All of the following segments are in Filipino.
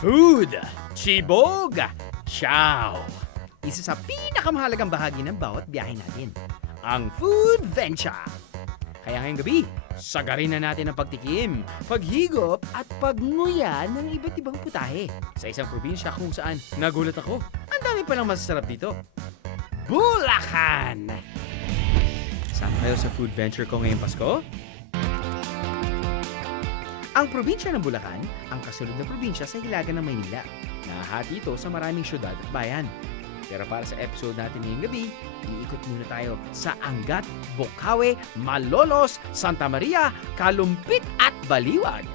Food! Chibog! Chow! Isa sa pinakamahalagang bahagi ng bawat biyahe natin, ang food venture. Kaya ngayong gabi, sagarin na natin ang pagtikim, paghigop at pagnguya ng iba't ibang putahe sa isang probinsya kung saan nagulat ako. Ang dami palang masasarap dito. Bulacan! Sama kayo sa food venture ko ngayong Pasko? Ang probinsya ng Bulacan, ang kasunod na probinsya sa hilaga ng Maynila. Nahahati ito sa maraming syudad at bayan. Pero para sa episode natin ngayong gabi, iikot muna tayo sa Angat, Bocaue, Malolos, Santa Maria, Kalumpit at Baliwag.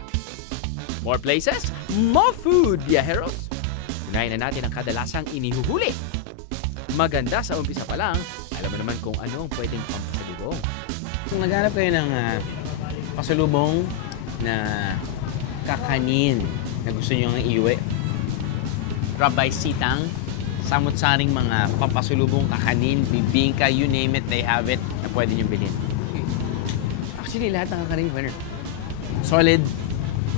More places, more food, viajeros! Unahin na natin ang kadalasang inihuhuli. Maganda sa umpisa pa lang, alam mo naman kung ano ang pwedeng pampasalubong. Kung naghanap kayo ng pasalubong na kakanin na gusto nyo iuwi, drop by Sitang, samot-saring mga pampasalubong kakanin, bibingka, you name it, they have it na pwede nyo bilhin. Actually, lahat ng kakanin, winner. Solid,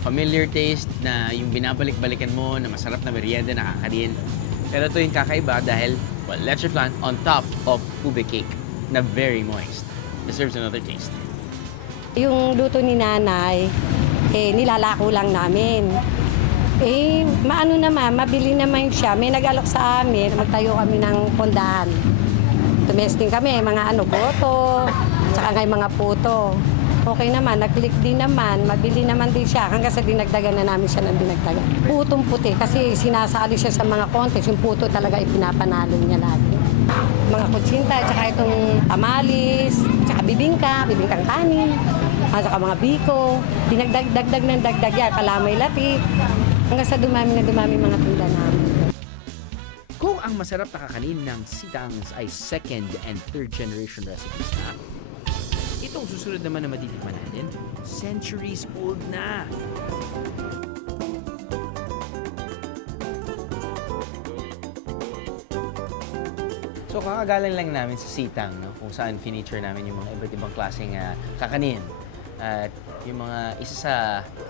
familiar taste na yung binabalik-balikan mo na masarap na merienda na kakanin. Pero ito yung kakaiba dahil, well, leche flan on top of ube cake na very moist. Deserves another taste. Yung luto ni nanay, nilalako lang namin. Maano naman, mabili naman siya. May nag-alok sa amin, magtayo kami ng pondahan. Tumesting kami, mga boto, tsaka ngay mga puto. Okay naman, nag-click din naman, mabili naman din siya. Hanggang sa dinagdagan na namin siya ng dinagdagan. Putong puti, kasi sinasali siya sa mga contest. Yung puto talaga ipinapanalo niya lagi. Mga kutsinta, tsaka itong amalis, tsaka bibingkang kanin, at saka mga biko. Dinagdag ng dagdag yan, kalamay latik. Hanggang sa dumami mga tinda namin. Kung ang masarap na kakanin ng Sitangs ay second and third generation recipes na, itong susunod naman na matitikman natin, centuries old na. So kakagaling lang namin sa Sitang, no? Kung saan feature namin yung mga iba't ibang klaseng kakanin. At yung mga isa sa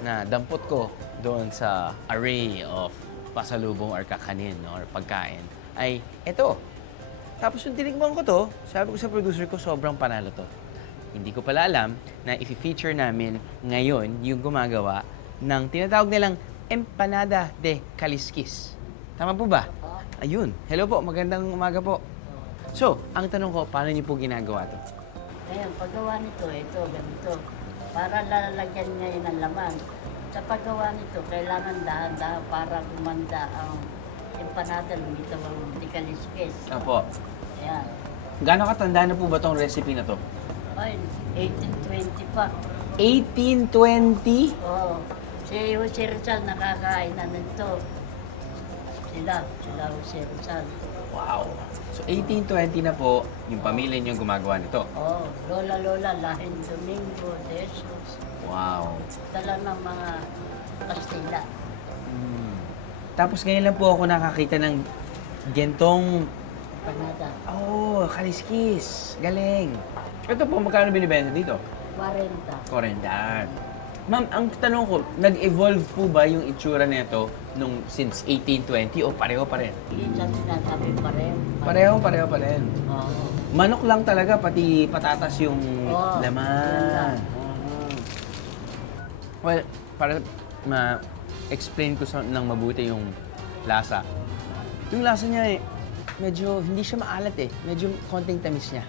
na dampot ko doon sa array of pasalubong or kakanin, no? Or pagkain ay ito. Tapos yung tinikman ko to, sabi ko sa producer ko, sobrang panalo to. Hindi ko pala alam na i-feature namin ngayon yung gumagawa ng tinatawag nilang empanada de kaliskis. Tama po ba? Ayun. Hello po, magandang umaga po. So, ang tanong ko, paano niyo po ginagawa to? Ngayon, paggawa nito, ito, ganito. Para lalagyan ngayon ng laman. Sa paggawa nito, kailangan dahan-dahan para gumanda ang empanada ng itawang tikaliskis. Opo. Ayan. Gaano katanda na po ba tong recipe na to? Ay, 1820 pa. 1820? Oo. Si Jose Rizal nakakain na nito. Sila Jose Rizal. Wow. So, 1820 na po yung pamilya niyo gumagawa nito. Oo. Lola, Lahin Domingo, Jesus. Wow. Dala ng mga Kastila. Tapos ngayon lang po ako nakakita ng gentong... Empanada. Oh, kaliskis. Galing. Ito po, magkano binibenta dito? 40. 40. Ma'am, ang tanong ko, nag-evolve po ba yung itsura nito nung since 1820 o pareho pa rin? Minsan sinasabi pa rin. Pareho pa rin. Oo. Manok lang talaga, pati patatas yung Oo, yun laman. lang. Well, para ma-explain ko ng mabuti yung lasa. Yung lasa niya medyo hindi siya maalat Medyo konting tamis niya.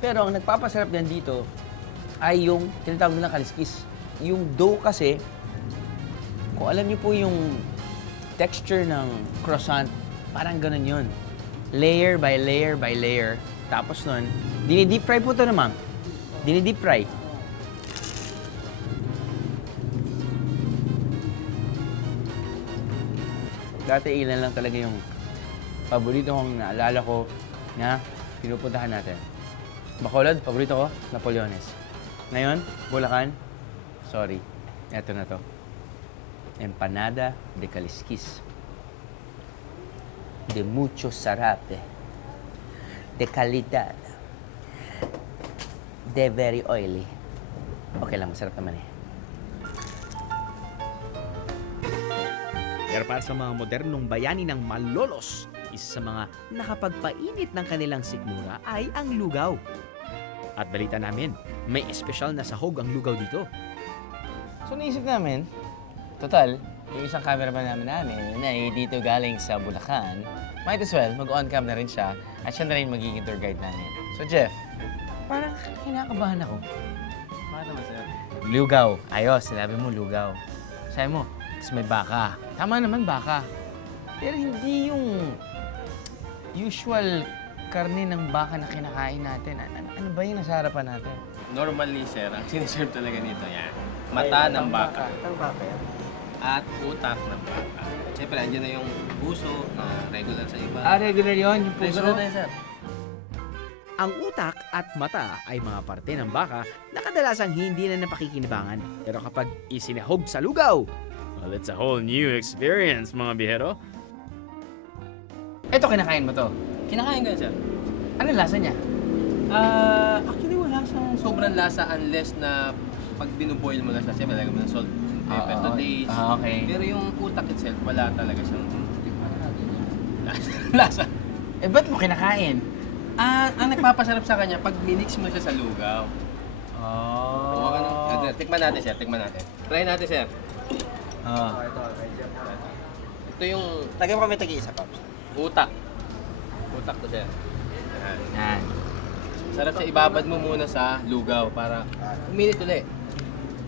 Pero ang nagpapasarap din dito ay yung tinatawag nilang kaliskis. Yung dough kasi, kung alam niyo po yung texture ng croissant, parang ganun yun. Layer by layer by layer. Tapos nun, dini-deep fry po ito na ma'am. Dini-deep fry. Dati ilan lang talaga yung paborito kong naalala ko na pinupuntahan natin. Bacolod, paborito ko, Napoleones. Ngayon, Bulacan, sorry, eto na to. Empanada de kaliskis. De mucho sarap. De calidad. De very oily. Okay lang, masarap naman Pero para sa mga modernong bayani ng Malolos, isa sa mga nakapagpainit ng kanilang sikmura ay ang lugaw. At balita namin, may espesyal na sahog ang lugaw dito. So naisip namin, total, yung isang camera pa namin na dito galing sa Bulacan, might as well, mag-on cam na rin siya at siya na rin magiging tour guide namin. So Jeff, parang kinakabahan ako. Bakit naman, sir? Lugaw. Ayos, sinabi mo lugaw. Sabi mo, tapos may baka. Tama naman, baka. Pero hindi yung usual karne ng baka na kinakain natin. Ano ba yung nasa harapan natin? Normally, sir, ang siniserve talaga nito yan. Mata ng baka. At utak ng baka. Siyempre, andyan na yung puso na regular sa iba. Regular yun, yung puso. Regular na yun, sir. Ang utak at mata ay mga parte ng baka na kadalasang hindi na napakikinabangan. Pero kapag isinahog sa lugaw, well, it's a whole new experience, mga bihero. Ito, kinakain mo to. Kinakain ko yun, sir. Ano lasa niya? Actually, wala siyang sobrang lasa unless na pag binuboil mo lang siya, siyempre, lagyan mo ng salt and pepper to taste. Okay. Pero yung utak itself, wala talaga siyang lasa. Eh, ba't mo kinakain? Ang nagpapasarap sa kanya, pag minix mo siya sa lugaw. Oh. Tikman natin, sir. Tikman natin. Try natin, sir. Oh. Ito yung Lagyan mo kami tagi-isa, Pops. utak. Utak to, sir. Ayan. Yan. Sarap siya, ibabad mo muna sa lugaw para uminit ulit.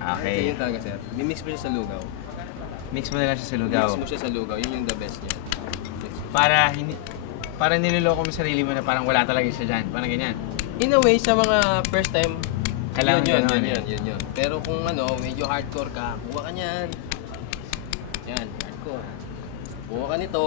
Kasi Okay. yun talaga, sir. Mimix mo siya sa lugaw. Mix mo na lang siya sa lugaw. Mix mo siya sa lugaw. Yun yung the best niya. Mix mo. Para niloloko mo sarili mo na parang wala talaga siya dyan. Parang ganyan. In a way, sa mga first time, Kailangan yun, ganun, yun. Pero kung medyo hardcore ka, kuha ka niyan. Yan, hardcore. Kuha ka nito.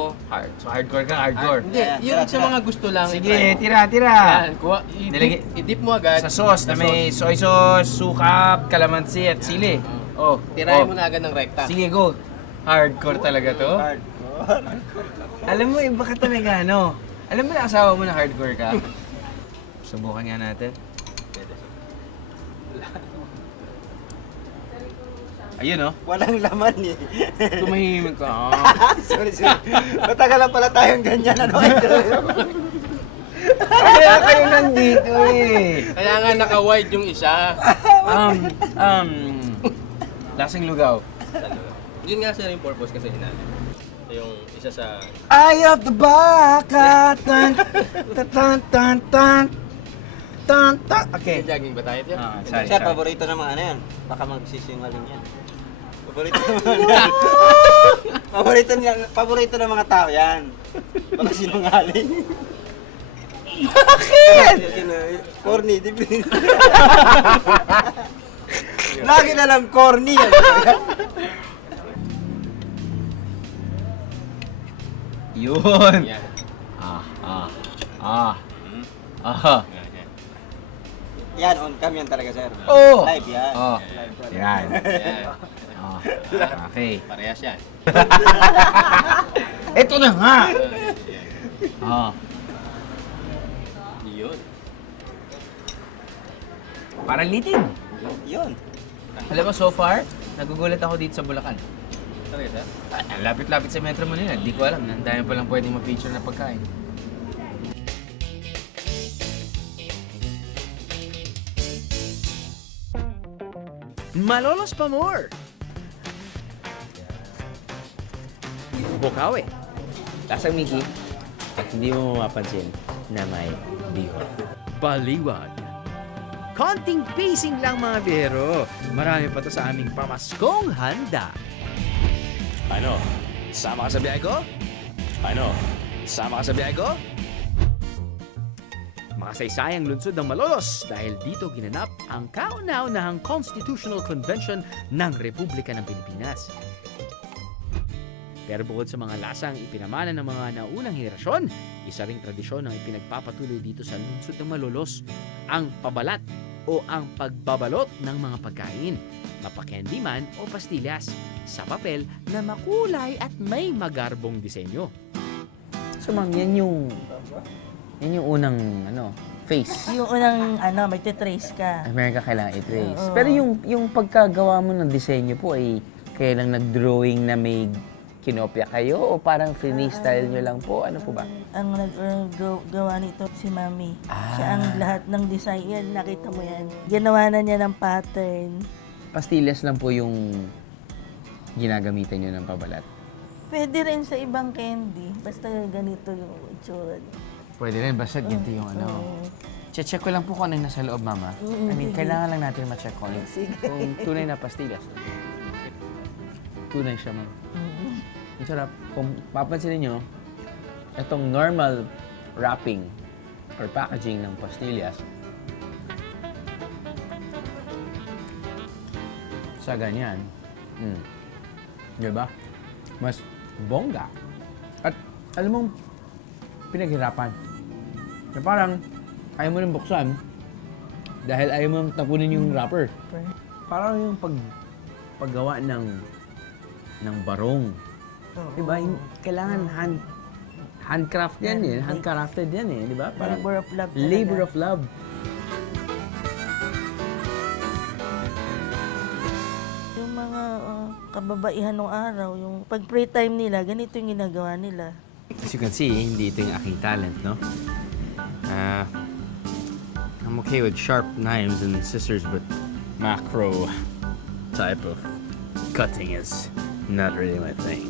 So hardcore ka, hardcore. Hindi, yun sa mga gusto lang. Sige, i-try mo. tira. Yan, kuha. Nilagay- I-dip mo agad. Sa sauce na may soy sauce, sukap, kalamansi at sili. Oh, Tirahin mo na agad ng rekta. Sige, go. Hardcore talaga to. Alam mo, iba ka talaga, no? Alam mo na asawa mo na hardcore ka? Subukan nga natin. Ayun, oh. Walang laman eh. Tumahimik ka. sorry. Matagal na pala tayong ganyan. Ano Kaya kayo nandito eh. Kaya nga naka-wide yung isa. Lasing lugaw. Yun nga sir yung purpose kasi hinali. Yung isa sa... Eye of the baka. Tan. Okay. Jogging ba tayo dyan? Sorry. Siya, paborito ng mga ano yan. Baka magsisingaling yan. Paborito ng mga ano yan. Paborito ng mga tao yan. Baka sinungaling. Bakit? Corny, di ba? Lagi na lang corny yan. Yun. Yan. Aha. Yan, yan. Yan, on cam yan talaga, sir. Oh. Live yan. Oh. Yan. Yan. Oh. Okay. Parehas yan. Ito na nga. Yan. Oh. Yun. Parang litin. Yun. Alam mo, so far, nagugulat ako dito sa Bulacan. Talaga sir? Ang lapit-lapit sa Metro Manila. Di ko alam. Ang dami palang pwedeng ma-feature na pagkain. Malolos pa more! Bukawi. Lasang Mickey. At hindi mo mapapansin na may bihon. Baliwag. Konting pacing lang mga bihero. Marami pa to sa aming pamaskong handa. Ano? Sama ka sa biyahe ko? Ano? Sama ka sa biyahe ko? Makasaysayang lungsod ng Malolos dahil dito ginanap ang kauna-unahang Constitutional Convention ng Republika ng Pilipinas. Pero bukod sa mga lasang ipinamana ng mga naunang henerasyon, isa ring tradisyon ang ipinagpapatuloy dito sa lungsod ng Malolos, ang pabalat o ang pagbabalot ng mga pagkain, mapakendi man o pastillas, sa papel na makulay at may magarbong disenyo. So ma'am, yan yung unang face. Yung unang may titrace ka. Ay, meron ka kailangan i-trace. Oo. Pero yung pagkagawa mo ng disenyo po ay kaya lang nag-drawing na may kinopya kayo o parang freestyle nyo lang po? Ano po ba? Ang nag-gawa nito si Mami. Siya ang lahat ng design. Yan, nakita mo yan. Ginawa na niya ng pattern. Pastillas lang po yung ginagamitan nyo ng pabalat. Pwede rin sa ibang candy. Basta ganito yung itsura niya. Pwede rin, basta ganito yung ano. Check ko lang po kung ano yung nasa loob, Mama. I mean, sige. kailangan lang natin ma-check kung, Sige. kung tunay na pastillas. Tunay siya, Ma'am. Ang sarap. Kung papansinin nyo, itong normal wrapping or packaging ng pastillas, sa ganyan, diba? Mas bongga. At alam mong pinaghirapan. Na parang ayaw mo nang buksan dahil ayaw mo nang tapunin yung wrapper. Parang yung paggawa ng barong. Diba? Kailangan handcraft yan eh. Handcrafted yan eh. Diba? Parang Labor of love talaga. labor of love. Yung mga kababaihan ng araw, yung pag free time nila, ganito yung ginagawa nila. As you can see, hindi ito yung aking talent, no? I'm okay with sharp knives and scissors, but macro type of cutting is not really my thing.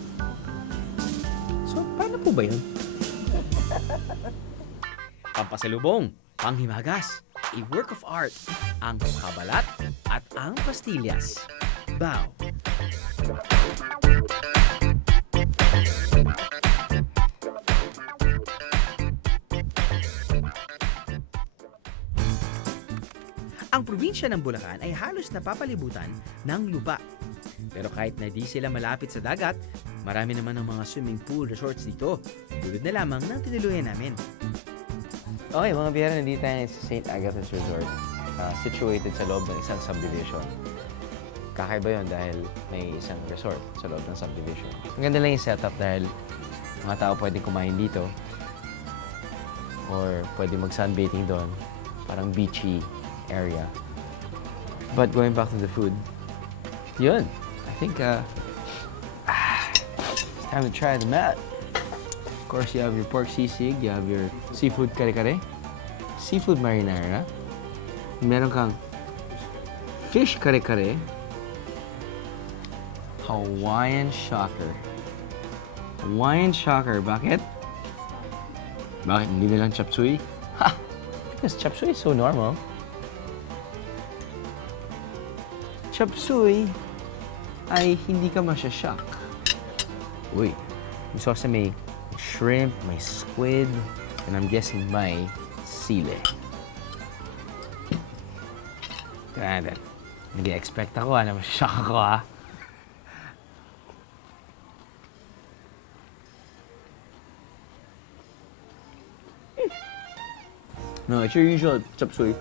So, paano po ba yun? Pampasalubong, panghimagas, a work of art, ang kabalat at ang pastillas. Bow. Ang probinsya ng Bulacan ay halos napapalibutan ng lupa. Pero kahit na di sila malapit sa dagat, marami naman ng mga swimming pool resorts dito, tulad na lamang ng tinuluyan namin. Okay, mga biyera, nandito tayo sa St. Agatha's Resort. Situated sa loob ng isang subdivision. Kakaiba yun dahil may isang resort sa loob ng subdivision. Ang ganda lang yung setup dahil mga tao pwede kumain dito or pwede mag-sunbathing doon. Parang beachy area. But going back to the food, yun. I think it's time to try them out. Of course, you have your pork sisig, you have your seafood kare-kare, seafood marinara, meron kang fish kare-kare, Hawaiian shocker. Hawaiian shocker, bakit? Bakit hindi nilang chop suey? Ha! Because chop suey is so normal. Chop suey ay hindi ka masya-shock. Uy, yung sauce may shrimp, may squid, and I'm guessing may sile. Grabe. Nag-expect ako na masya-shock ako ha. No, it's your usual chop suey.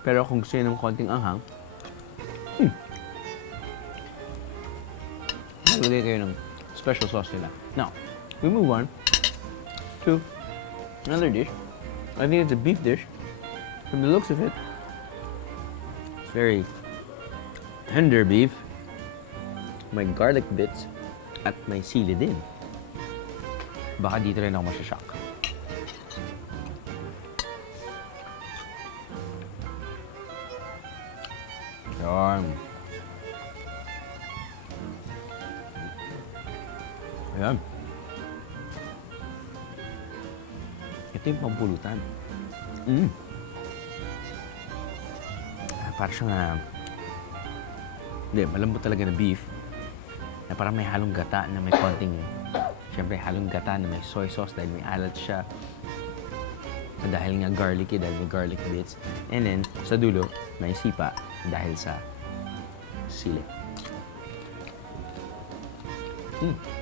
Pero kung gusto nyo ng konting anghang, naglagay kayo ng special sauce nila. Now, we move on to another dish. I think it's a beef dish. From the looks of it, it's very tender beef. May garlic bits at may sili din. Baka dito rin ako masyashock. Yan. Ayan. Ito yung pampulutan. Parang siyang, hindi, malambot talaga na beef. Na parang may halong gata na may konting, siyempre halong gata na may soy sauce dahil may alat siya. Dahil nga garlicky, dahil may garlic bits. And then, sa dulo, may sipa dahil sa sili.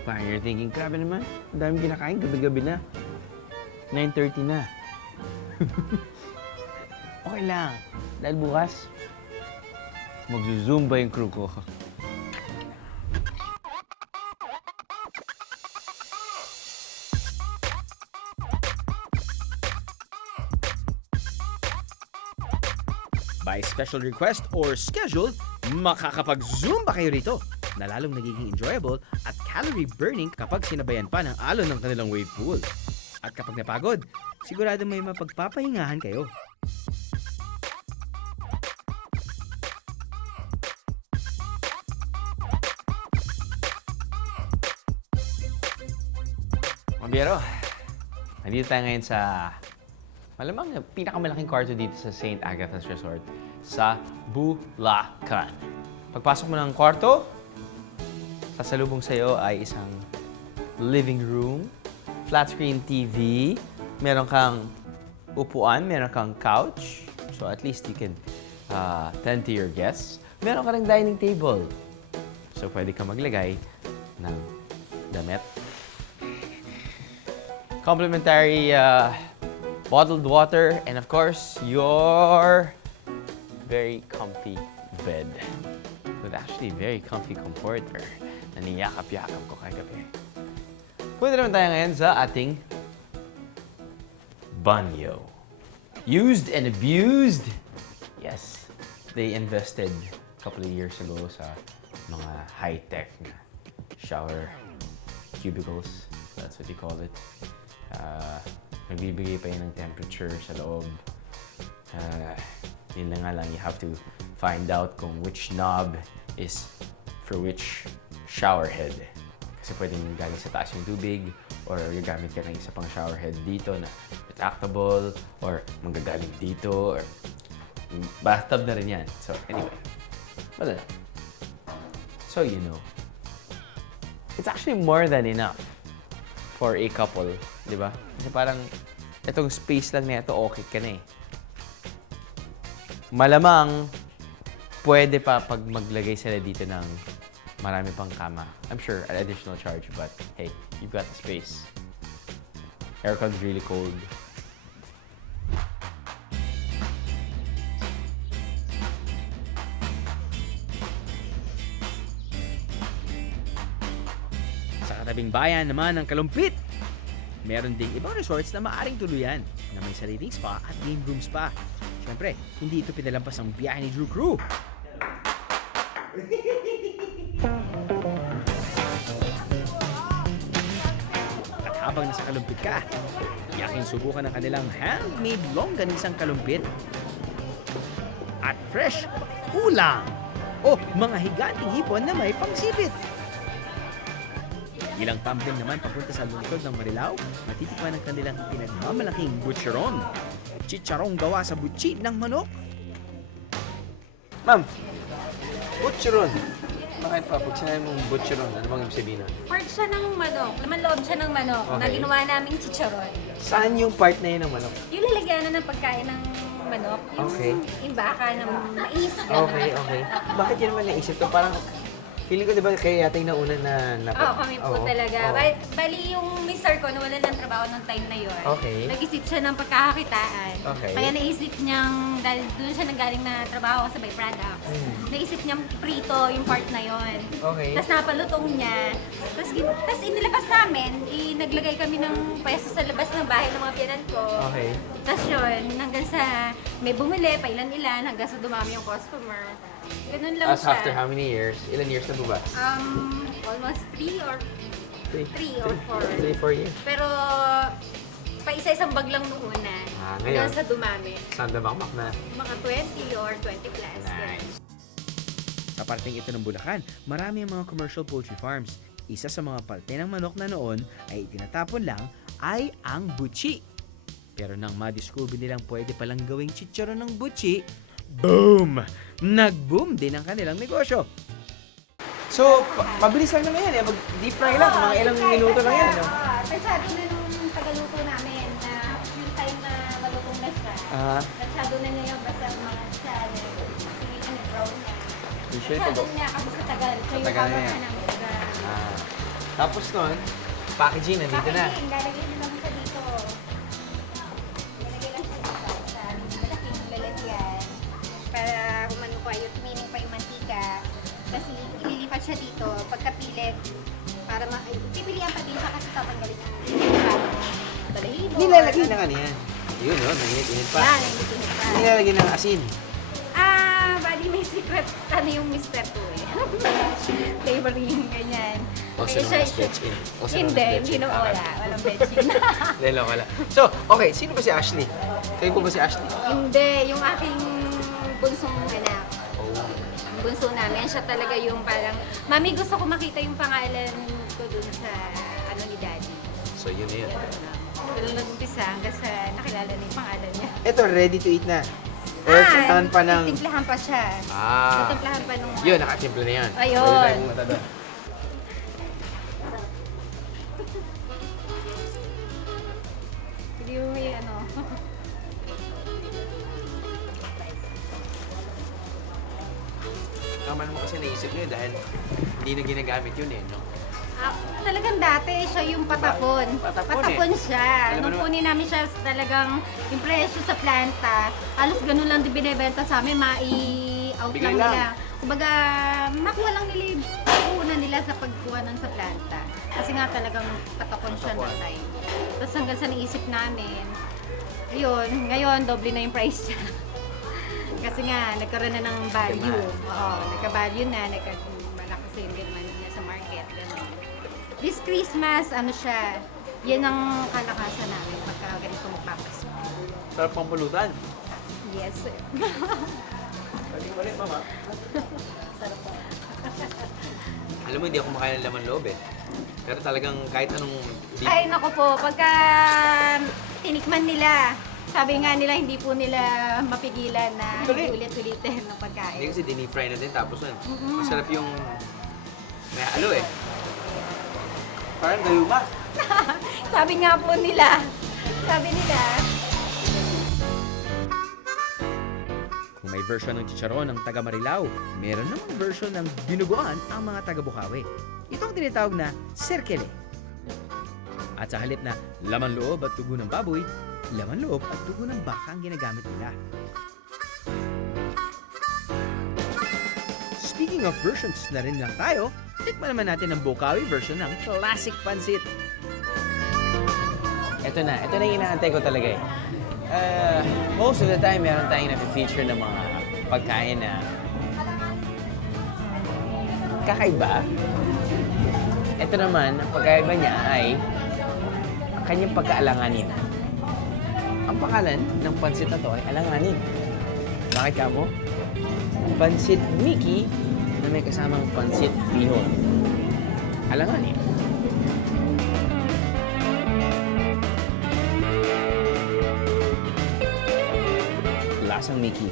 Parang you're thinking, grabe naman, ang daming kinakain, gabi-gabi na. 9:30 na. Okay lang, dahil bukas, magzo-zumba yung crew ko. By special request or schedule, makakapag-Zumba kayo rito na lalong nagiging enjoyable at calorie burning kapag sinabayan pa ng alon ng kanilang wave pool. At kapag napagod, sigurado may mapagpapahingahan kayo. Mabiyero, nandito tayo ngayon sa malamang pinakamalaking kwarto dito sa St. Agatha's Resort sa Bulacan. Pagpasok mo ng kwarto, sasalubong sa'yo ay isang living room, flat screen TV, meron kang upuan, meron kang couch, so at least you can tend to your guests. Meron ka ring dining table, so pwede ka maglagay ng damit. Complimentary bottled water, and of course, your very comfy bed with actually very comfy comforter na niyakap-yakap ko kagabi. Punta naman tayo ngayon sa ating banyo. Used and abused? Yes, they invested a couple of years ago sa mga high-tech na shower cubicles. That's what you call it. Nagbibigay pa yun ng temperature sa loob. Yun lang nga lang, you have to find out kung which knob is for which shower head. Kasi pwedeng galing sa taas yung tubig, or yung gamit ka ng isa pang shower head dito na retractable, or manggagaling dito, or bathtub na rin yan. So anyway, wala lang. So you know, it's actually more than enough for a couple, di ba? Kasi parang itong space lang na ito, okay ka na eh. Malamang, pwede pa pag maglagay sila dito ng marami pang kama. I'm sure, an additional charge, but hey, you've got the space. Aircon's really cold. Sa katabing bayan naman ng Kalumpit, meron ding ibang resorts na maaring tuluyan na may sariling spa at game rooms pa. Siyempre, hindi ito pinalampas ang biyahe ni Drew Crew. At habang nasa Kalumpit ka, yaking subukan ang kanilang handmade longganisang kalumpit. At fresh ulang o mga higanting hipon na may pangsipit. Ilang tumbling naman papunta sa lungsod ng Marilao, matitikman ang kanilang pinagmamalaking butcheron. Chicharong gawa sa butchi ng manok. Ma'am, butcheron. Bakit pa? Pag sinabi mong butcheron, ano bang ibig sabihin nun? Part siya ng manok. Laman loob siya ng manok na Okay. ginawa naming chicharon. Saan yung part na yun ng manok? Yung lalagyanan ng pagkain ng manok, yung Okay. imbaka ng mais. ganun. Okay. Bakit yun naman naisip to? Parang, feeling ko diba kaya yata yung nauna na... Oo, kami po Oo. talaga. Oo. Bali yung mister ko, nawalan ng trabaho ng time na yun. Okay. Nag-isip siya ng pagkakakitaan. Okay. Kaya naisip niyang, dahil doon siya nanggaling na trabaho sa byproducts, naisip niyang prito yung part na yun. Okay. Tapos napalutong niya. Tapos inilabas namin, naglagay kami ng pwesto sa labas ng bahay ng mga biyanan ko. Okay. Tapos yun, hanggang sa may bumili, pa ilan-ilan, hanggang sa dumami yung customer. Ganun lang As siya. after how many years? Ilan years na po ba? Almost 3 or 3 or 4. 3-4 years. Pero pa isa-isang bag lang nung una. Ngayon? Hanggang sa dumami. Saan damakmak na? Mga 20 or 20 plus. Nice. Sa parteng ito ng Bulacan, marami ang mga commercial poultry farms. Isa sa mga parte ng manok na noon ay itinatapon lang ay ang butchi. Pero nang madiscover nilang pwede palang gawing chicharon ng butchi, boom! Nag-boom din ang kanilang negosyo. So, mabilis lang naman yan eh. Mag-deep fry lang. Mga ilang minuto lang yan. No? Tansado na nung tagaluto namin na yung time na malutong na siya. Tansado na niya yung basta mga siya. Tingin na brown na. Usually, Tansado niya kasi sa tagal. So yung tagal na kawang yan. na namin tagal. Tapos nun, packaging nandito na. Packaging, lalagay nyo lang siya dito. Lalagay lang siya dito sa malaking lalagyan. Para umano ko, ayun, tumining pa yung mantika. Kasi ililipat siya dito, pagkapilit, para pipilian pa din siya kasi tatanggalin ang balahibo. Nilalagay na kanina. Yun, no? Nanginit-init pa. Yan, nangitinit pa. Nilalagay ng asin. Bali may secret, ano yung mister ko eh. Flavoring, ganyan. Also Eh, known siya- as Betchin. Also known Hindi, as hindi Betchin. na wala. Walang betchin. Lelo ka lang. So, okay, sino ba si Ashley? Kayo po ba si Ashley? Hindi, yung aking bunsong anak. Oh. Ang bunso namin, siya talaga yung parang, Mami, gusto ko makita yung pangalan ko dun sa ano ni Daddy. So, yun na yun. Walang nag-umpisa hanggang sa nakilala na yung pangalan niya. Ito, ready to eat na. Or timplahan pa ng... Timplahan pa siya. Ah. Timplahan pa nung... Yun, nakatimpla na yan. Ayun. Pwede tayong mata doon. Hindi yung may ano. Tama naman kasi naisip nyo dahil hindi na ginagamit yun eh, no? Talagang dati siya yung patapon. Patapon siya. Alam mo Nung kunin namin siya talagang yung presyo sa planta, halos ganun lang din binibenta sa amin, mai-out Bigay lang lang. nila. Kumbaga, makuha lang nila yung pagkuha nila sa pagkuha nun sa planta. Kasi nga talagang patapon siya na time. Tapos hanggang sa naisip namin, yun, ngayon doble na yung price niya. Kasi nga, nagkaroon na ng value. Oo, nagka-value na, malakas yung demand niya sa market. Ganun. This Christmas, ano siya, yan ang kalakasan namin pagka ganito magpapasko. Sarap pang pulutan. Yes, sir. Balik, mama. Alam mo, hindi ako makain ng laman loob eh. Pero talagang kahit anong... Ay, naku po, pagka tinikman nila, sabi nga nila, hindi po nila mapigilan na Tuloy. hindi ulit-ulitin ng Hindi pagkain. kasi dinifry na din tapos nun. Masarap yung... May alo eh. Parang gayuma. Sabi nga po nila, sabi nila, Kung may version ng chicharon ng taga Marilao, meron namang version ng dinuguan ang mga taga Bukawi. Ito ang tinatawag na serkele. At sa halip na laman loob at tugo ng baboy, laman loob at tugo ng baka ang ginagamit nila. Speaking of versions na rin lang tayo, tikman naman natin ang Bukawi version ng classic pansit. Ito na yung inaantay ko talaga eh. Most of the time, meron tayong na-feature ng mga pagkain na kakaiba. Ito naman, ang pagkaiba niya ay ang kanyang pagkaalanganin. Ang pangalan ng pansit na to ay alanganin. Bakit ka mo? Pansit Mickey na may kasamang pansit bihon. Alanganin. Lasang Mickey.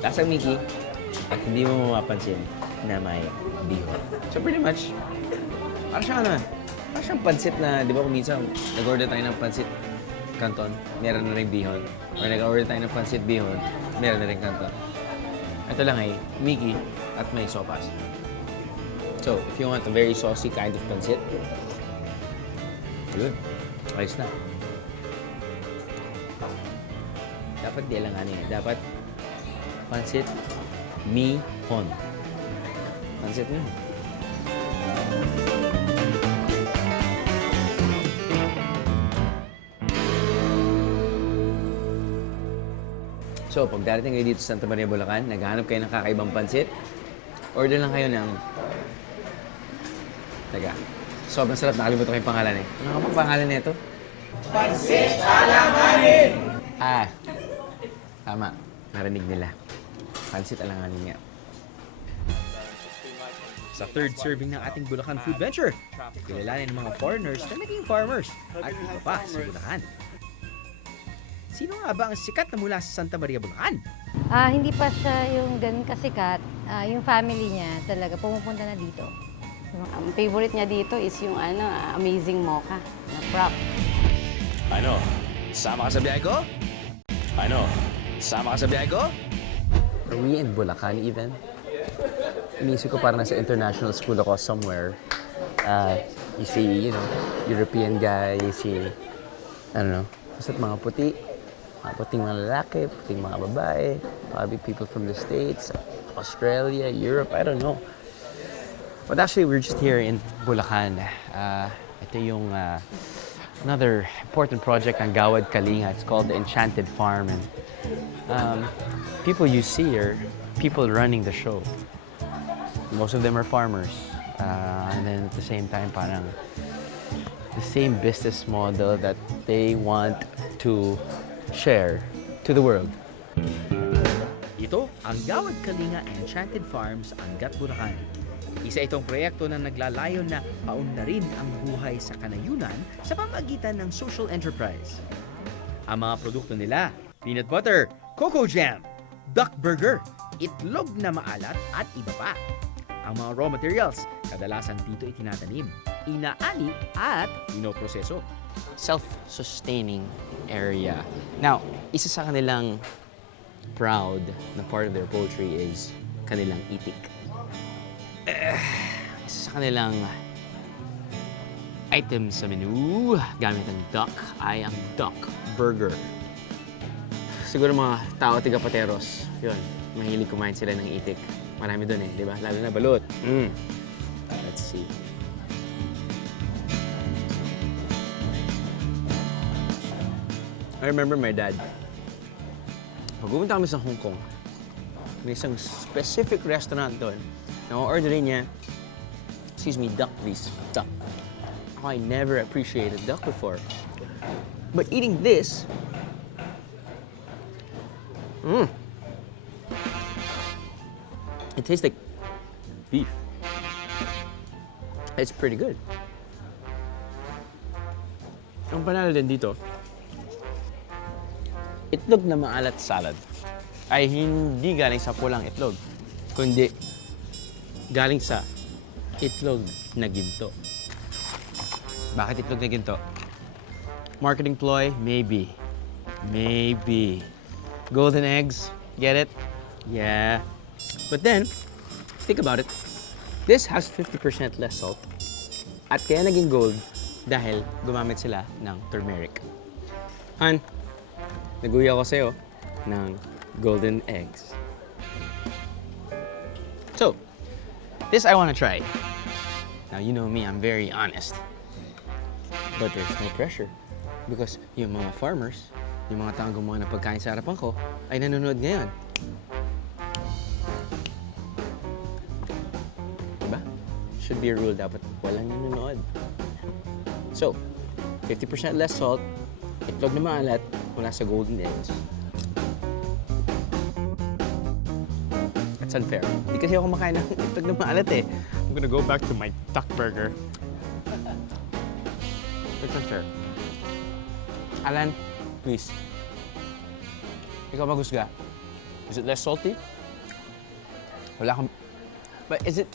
Lasang Mickey at hindi mo mapapansin na may bihon. So pretty much, parang siyang ano, parang siyang pansit na, di ba kung minsan nag-order tayo ng pansit canton, meron na rin bihon. Or nag-order tayo ng pansit bihon, meron na rin canton. Ito lang ay Mickey at may sopas. So, if you want a very saucy kind of pansit, yun, ayos na. Dapat di alanganin eh. Dapat pansit mi-hon. Pansit mi. So, pag darating kayo dito sa Santa Maria, Bulacan, naghahanap kayo ng kakaibang pansit, order lang kayo ng... Teka, sobrang sarap. Nakalimutan ko yung pangalan eh. Ano nga bang pangalan nito? Pansit Alanganin! Ah, tama. Narinig nila. Pansit Alanganin nga. Sa third serving ng ating Bulacan Food Venture, kilalanin ng mga foreigners na naging farmers at iba pa sa Bulacan. Sino nga ba ang sikat na mula sa Santa Maria, Bulacan? Hindi pa siya yung ganun kasikat. Yung family niya talaga pumupunta na dito. Ang favorite niya dito is yung amazing mocha na prop. Ano? Sama ka sa biyahe ko? Ano? Sama ka sa biyahe ko? Are we in Bulacan even? Inisip ko parang nasa international school ako somewhere. You see, you know, European guy, you see, I don't know, basta't mga puti. Mga puting mga lalaki, puting mga babae, probably people from the States, Australia, Europe, I don't know. But actually, we're just here in Bulacan. Ito yung another important project ng Gawad Kalinga. It's called the Enchanted Farm. And people you see are people running the show. Most of them are farmers. And then at the same time, parang the same business model that they want to share to the world. Ito ang Gawad Kalinga Enchanted Farms, Angat, Bulacan. Isa itong proyekto na naglalayon na paunlarin ang buhay sa kanayunan sa pamamagitan ng social enterprise. Ang mga produkto nila, peanut butter, cocoa jam, duck burger, itlog na maalat at iba pa. Ang mga raw materials, kadalasan dito itinatanim, inaani at pinoproseso. Self-sustaining area. Now, isa sa kanilang proud na part of their poultry is kanilang itik. Isa sa kanilang item sa menu gamit ang duck ay ang duck burger. Siguro mga tao tiga-pateros, yun, mahilig kumain sila ng itik. Marami doon di ba? Lalo na balot. Let's see. I remember my dad. Pag pumunta kami sa Hong Kong, may isang specific restaurant doon. Na-orderin niya, excuse me, duck please, duck. I never appreciated duck before. But eating this, it tastes like beef. It's pretty good. Ang panalo din dito, itlog na maalat salad ay hindi galing sa pulang itlog, kundi galing sa itlog na ginto. Bakit itlog na ginto? Marketing ploy? Maybe. Maybe. Golden eggs? Get it? Yeah. But then, think about it. This has 50% less salt. At kaya naging gold dahil gumamit sila ng turmeric. Han, naguhi ako sa'yo ng golden eggs. So, this I want to try. Now, you know me, I'm very honest. But there's no pressure. Because yung mga farmers, yung mga taong gumawa ng pagkain sa harapan ko, ay nanonood ngayon. Diba? Should be a rule, dapat walang nanonood. So, 50% less salt, itlog na maalat, mula sa golden eggs. That's unfair. Hindi kasi ako kumakain ng itlog na maalat eh. I'm gonna go back to my duck burger. That's unfair. Alan, please. Ikaw maghusga. Is it less salty? Wala kang... But is it...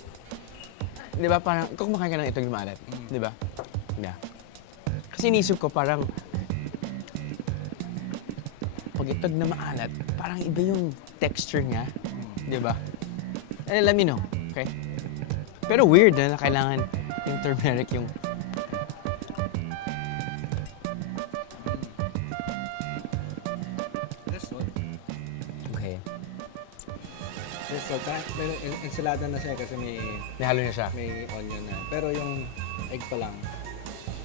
Di ba parang... Ikaw kumakain ka ng itlog na maalat. Di ba? Yeah. Kasi inisip ko parang... Pag itlog na maalat, parang iba yung texture niya. Di ba? Let me know, okay? Pero weird na kailangan yung turmeric yung... Okay. Yes, so, may ensalada na siya kasi may Nahalo na siya. may onion na. Pero yung egg pa lang,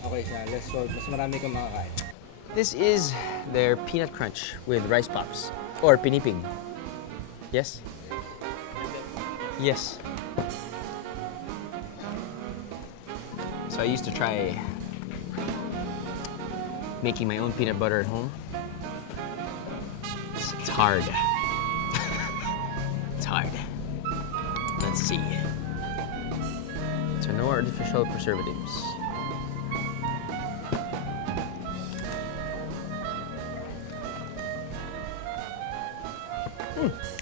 okay siya. Less salt, mas marami kang makakain. This is their peanut crunch with rice pops. Or pinipig. Yes? Yes. So I used to try making my own peanut butter at home. It's hard. It's hard. Let's see. So no artificial preservatives.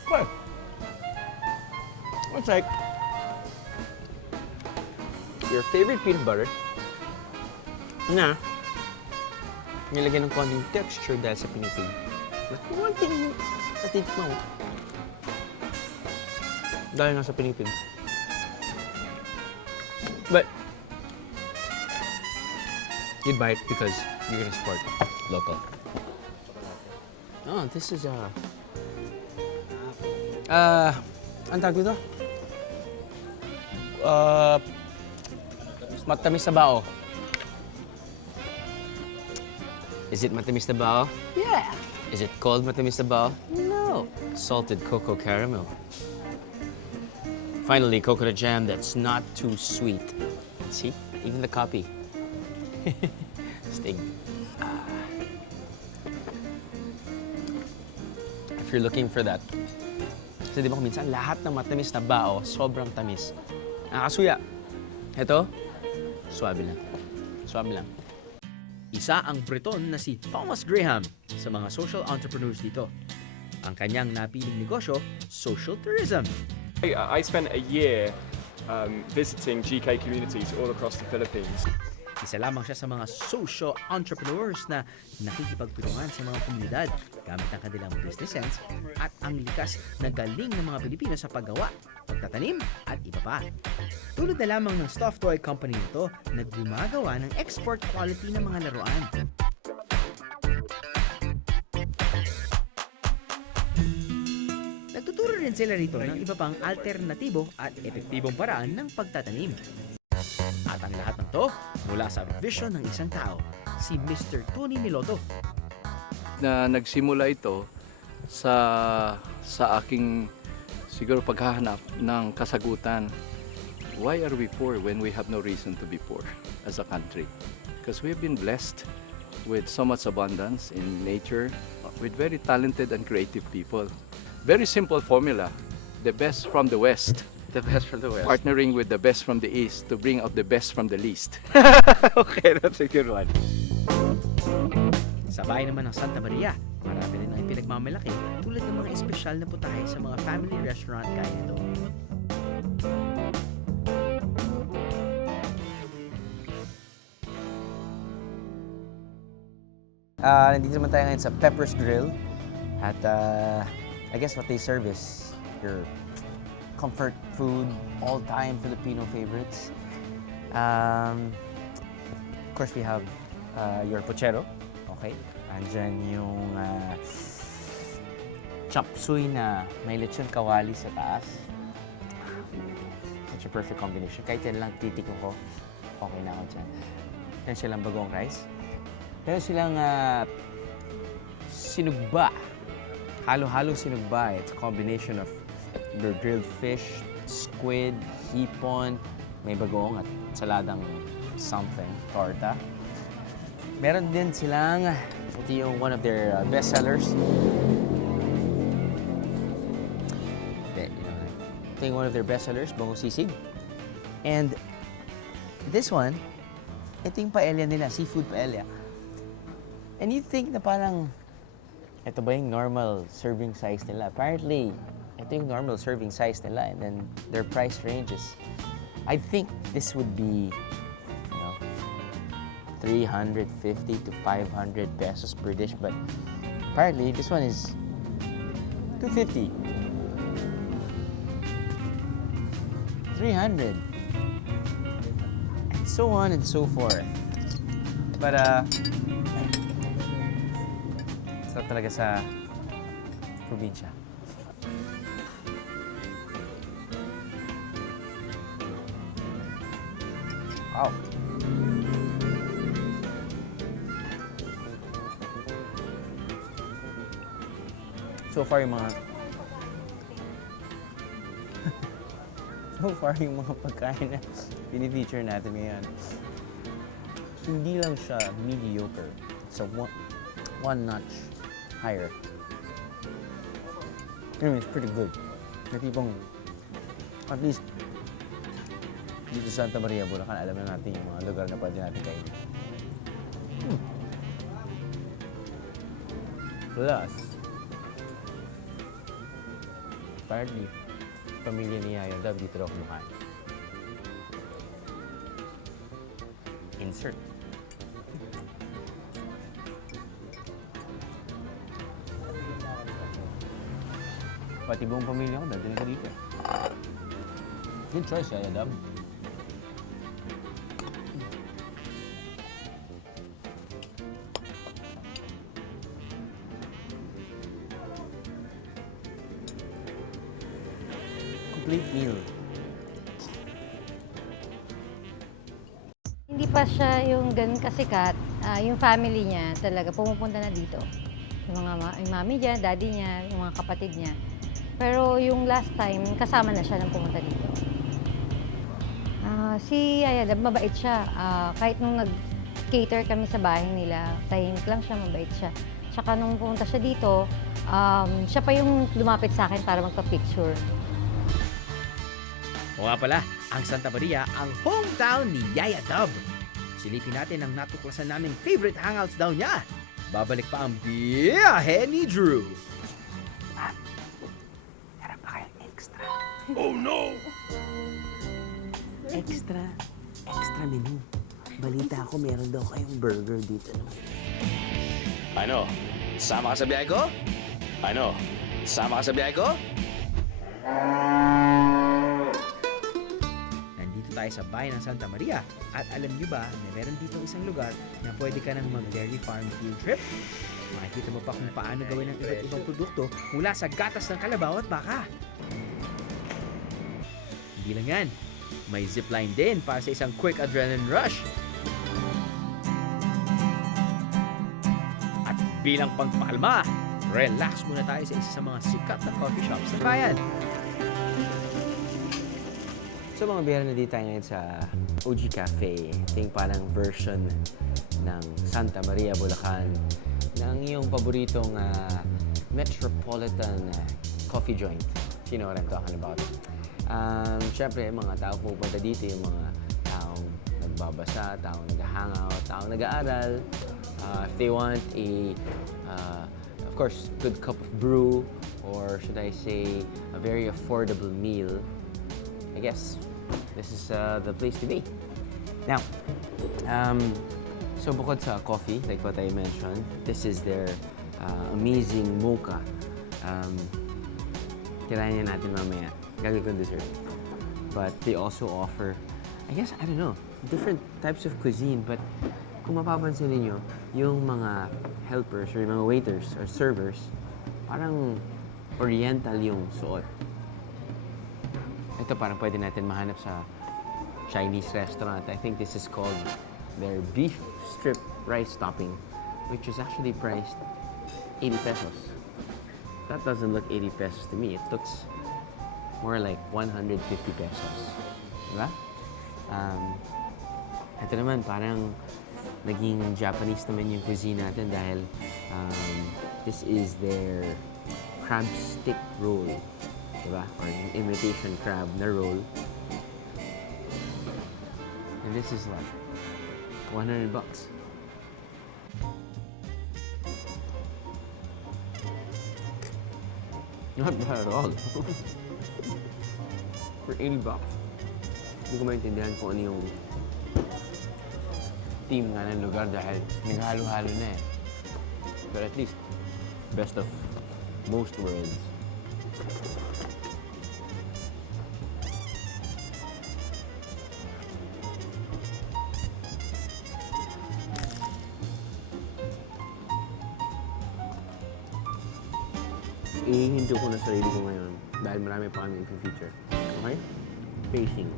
Good. It's like your favorite peanut butter na nilagyan ng konting texture dahil sa pinipig. One thing natitikman mo dahil nga sa pinipig. But you'd buy it because you're gonna support local. Oh, this is ang tawag dito? Matamis na bao. Is it matamis na bao? Yeah. Is it called matamis na bao? No. Salted cocoa caramel. Finally, coconut jam that's not too sweet. See? Even the copy. Sting. If you're looking for that. Kasi di ba kung minsan lahat ng matamis na bao, sobrang tamis. Nakakasuya. Ito, swabe lang. Swabe lang. Isa ang Breton na si Thomas Graham sa mga social entrepreneurs dito. Ang kanyang napiling negosyo, social tourism. I spent a year visiting GK communities all across the Philippines. Isa lamang siya sa mga social entrepreneurs na nakikipagtulungan sa mga komunidad gamit ang kanilang business sense at ang likas na galing ng mga Pilipino sa paggawa, pagtatanim at iba pa. Tulad na lamang ng stuffed toy company nito na gumagawa ng export quality ng mga laruan. Nagtuturo rin sila rito ng iba pang alternatibo at epektibong paraan ng pagtatanim. At ang lahat ng to mula sa vision ng isang tao, si Mr. Tony Miloto. Na nagsimula ito sa aking siguro paghahanap ng kasagutan. Why are we poor when we have no reason to be poor as a country? Because we have been blessed with so much abundance in nature, with very talented and creative people. Very simple formula, the best from the West. The best from the West. Partnering with the best from the East to bring out the best from the least. Okay, that's a good one. Sa bahay naman ng Santa Maria, marami rin ang pinagmamalaki tulad ng mga espesyal na putahe sa mga family restaurant gaya nito. Nandito naman tayo ngayon sa Pepper's Grill. At I guess what they serve is your comfort food, all-time Filipino favorites. Of course, we have your puchero. Okay. Andyan yung chop suey na may lechon kawali sa taas. Such a perfect combination. Kahit yan lang titikon ko, okay na ako dyan. Meron silang bagong rice. Meron silang sinugba. Halo-halo sinugba. It's a combination of the grilled fish, squid, hipon, may bagoong at saladang something, torta. Meron din silang, ito yung one of their best sellers. Ito yung one of their best sellers, bango sisig. And this one, ito yung paella nila, seafood paella. And you think na parang, ito ba yung normal serving size nila? Apparently, ito yung normal serving size nila, and then their price ranges. I think this would be, 350 to 500 pesos per dish, but apparently this one is 250, 300, and so on and so forth. But sarap talaga sa probinsya. Wow. So far yung mga pagkain na pinifeature natin ngayon, hindi lang siya mediocre. So one notch higher. Anyway, it's pretty good. Na tipong, at least, dito sa Santa Maria, Bulacan, alam na natin yung mga lugar na pwede natin kainin. Plus, apparently, pamilya ni Yaya Dab dito daw kumakain. Insert. Pati buong pamilya ko, dadalhin ko dito. Good choice, Yaya Dab. Complete meal. Hindi pa siya yung ganun kasikat. Yung family niya talaga pumupunta na dito. Yung mga yung mami niya, daddy niya, yung mga kapatid niya. Pero yung last time, kasama na siya nang pumunta dito. Si Yaya, mabait siya. Kahit nung nag-cater kami sa bahay nila, tahimik lang siya, mabait siya. Tsaka nung pumunta siya dito, siya pa yung lumapit sa akin para magpa-picture. O nga pala, ang Santa Maria ang hometown ni Yaya Dub. Silipin natin ang natuklasan naming favorite hangouts daw niya. Babalik pa ang biyahe ni Drew. Meron pa kayong extra. Oh no! Extra menu. Balita ko meron daw kayong burger dito. Ano? Sama ka sa biyahe ko? Ano? Sama ka sa biyahe ko? Nandito tayo sa bayan ng Santa Maria. At alam niyo ba na meron dito isang lugar na pwede ka nang mag-dairy farm field trip? Makikita mo pa kung paano gawin ang iba't ibang produkto mula sa gatas ng kalabaw at baka. Hindi lang yan. May zipline din para sa isang quick adrenaline rush. At bilang pagpakalma, relax muna tayo sa isa sa mga sikat na coffee shops ng bayan. So mga biyara, na dito tayo ngayon sa OG Cafe. Ito yung parang version ng Santa Maria, Bulacan, ng iyong paboritong metropolitan coffee joint. If you know what I'm talking about. Siyempre, mga tao pupunta dito, yung mga taong nagbabasa, taong nag-hangout, taong nag-aaral. If they want of course, good cup of brew, or should I say, a very affordable meal, I guess this is the place to be. Now, so bukod sa coffee, like what I mentioned, this is their amazing mocha. Tirayan niya natin mamaya. Gagawin ko dessert. But they also offer, I guess, I don't know, different types of cuisine. But kung mapapansin ninyo, yung mga helpers or yung mga waiters or servers, parang oriental yung suot. Ito parang pwede natin mahanap sa Chinese restaurant. I think this is called their beef strip rice topping, which is actually priced 80 pesos. That doesn't look 80 pesos to me. It looks more like 150 pesos. Diba? Ito naman, parang naging Japanese naman yung cuisine natin dahil this is their crab stick roll. Diba? Or yung imitation crab na roll. And this is like $100. Not bad at all. For $80. Hindi ko maintindihan kung ano yung theme nga ng lugar dahil naghalo-halo na eh. But at least, best of most worlds. Ihihinto ko na sarili ko ngayon dahil marami pa kami i-feature. Okay? Pacing.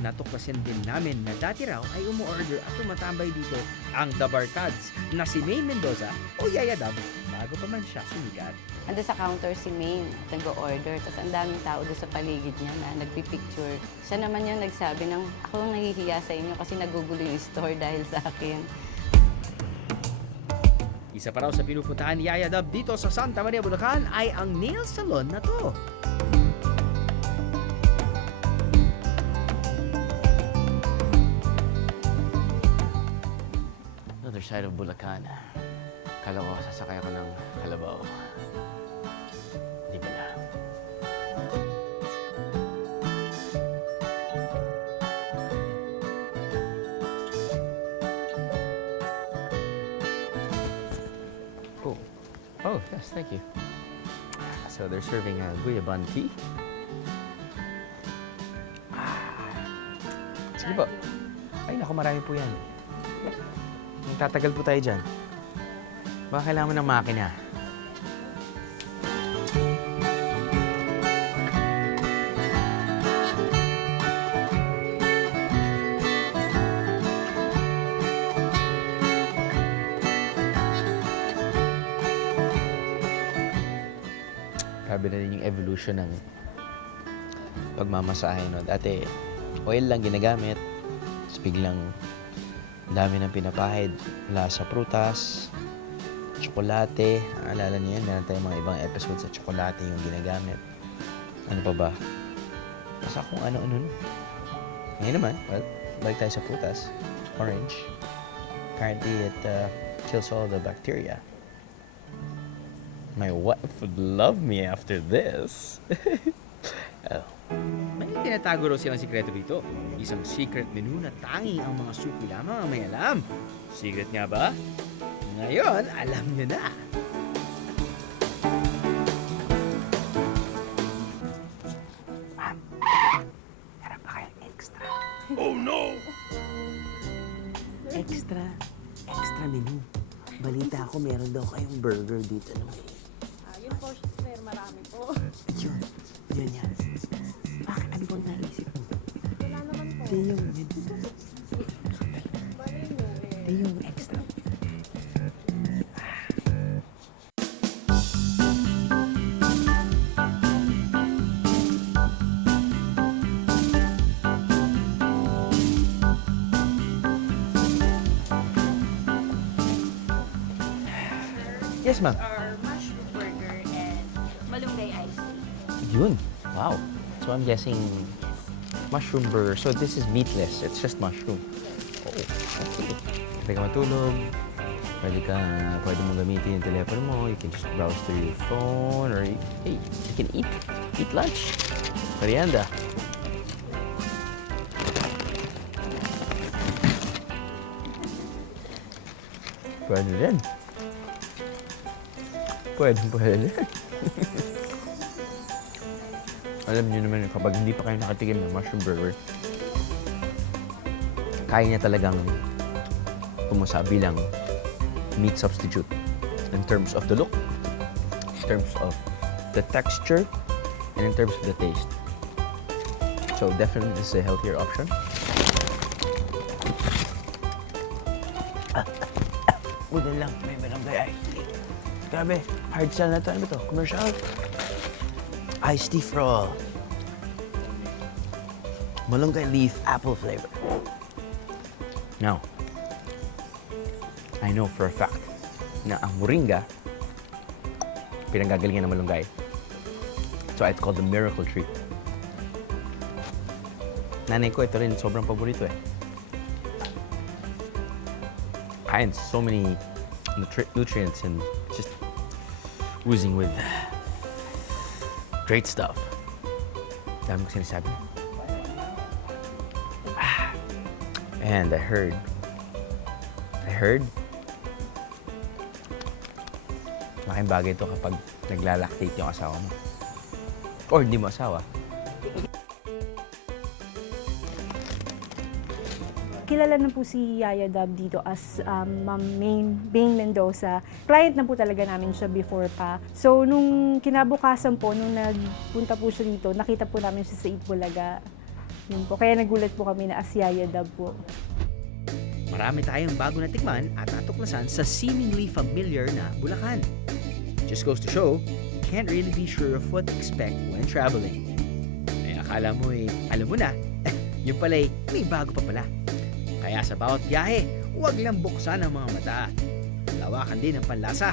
Natuklasan din namin na dati raw ay umu-order at tumatambay dito ang The Barkads na si May Mendoza o Yaya Dub bago pa man siya sumikat. Ando sa counter si Maine, nag-order. Tapos ang daming tao doon sa paligid niya na nagpipicture. Siya naman yung nagsabi ng, ako nahihiya sa inyo kasi nagugulo yung store dahil sa akin. Isa pa raw sa pinupuntahan ni Yaya Dub dito sa Santa Maria, Bulacan ay ang nail salon na to. Other side of Bulacan. Kala ko sasakay ako ng kalabaw. Di ba na? Oh. Oh, yes, thank you. So they're serving guyaban tea. Sige po. Ay, naku, marami po yan. Tatagal po tayo dyan. Baka kailangan mo ng makina. Grabe na rin yung evolution ng pagmamasahe, no? Dati, oil lang ginagamit. Tapos biglang dami ng pinapahid mula sa prutas, tsokolate. Alala niyo yan, meron tayong mga ibang episodes sa tsokolate yung ginagamit. Ano pa ba? Basta kung ano-ano. Ngayon naman, well, balik tayo sa prutas. Orange. Apparently, it kills all the bacteria. My wife would love me after this. Oh. May tinatago raw silang sikreto dito. Isang secret menu na tanging ang mga suki lamang ang may alam. Secret nga ba? Ngayon, alam nyo na. Harap pa kayong extra. Oh no! Extra menu. Balita ako meron daw kayong burger dito na may... Yung po, sir, marami po. Yun. Yan. Bakit? Ano bang naisip mo? Wala naman po. Di yung extra. Yes, ma'am. Our mushroom burger and malunggay iced tea. Yun. Wow. So I'm guessing mushroom burger. So this is meatless. It's just mushroom. Oh, okay. Pwede ka matulog. Pwede mong gamitin yung telepono mo. You can just browse through your phone or hey, you can eat lunch. Merienda. Pwede din. Pwede. Alam niyo naman, kapag hindi pa kayo nakatikim ng mushroom burger, kaya niya talagang pumusa bilang meat substitute in terms of the look, in terms of the texture, and in terms of the taste. So definitely this is a healthier option. Udin lang, may malunggay iced tea. Grabe, hard sell na ito. Ano ba ito? Commercial? Iced tea for malunggay leaf apple flavor. Now, I know for a fact na ang moringa pinanggagalingan ng malunggay. So it's called the miracle tree. Nanay ko, ito rin sobrang paborito eh. And so many nutrients and just oozing with great stuff. Dami ko sinasabi. And I heard malaking bagay ito kapag naglalactate yung asawa mo. Or hindi mo asawa. Kilala na po si Yaya Dab dito as Ma'am Bane Mendoza. Client na po talaga namin siya before pa. So, nung kinabukasan po, nung nagpunta po siya dito, nakita po namin siya sa Itbulaga. Yun po. Kaya nagulat po kami na as Yaya Dab po. Marami tayong bago na tikman at natuklasan sa seemingly familiar na Bulacan. Just goes to show, you can't really be sure of what to expect when traveling. Kaya akala mo alam mo na, yung pala'y may bago pa pala. Kaya sa bawat biyahe, huwag lang buksan ang mga mata. Lawakan din ang panlasa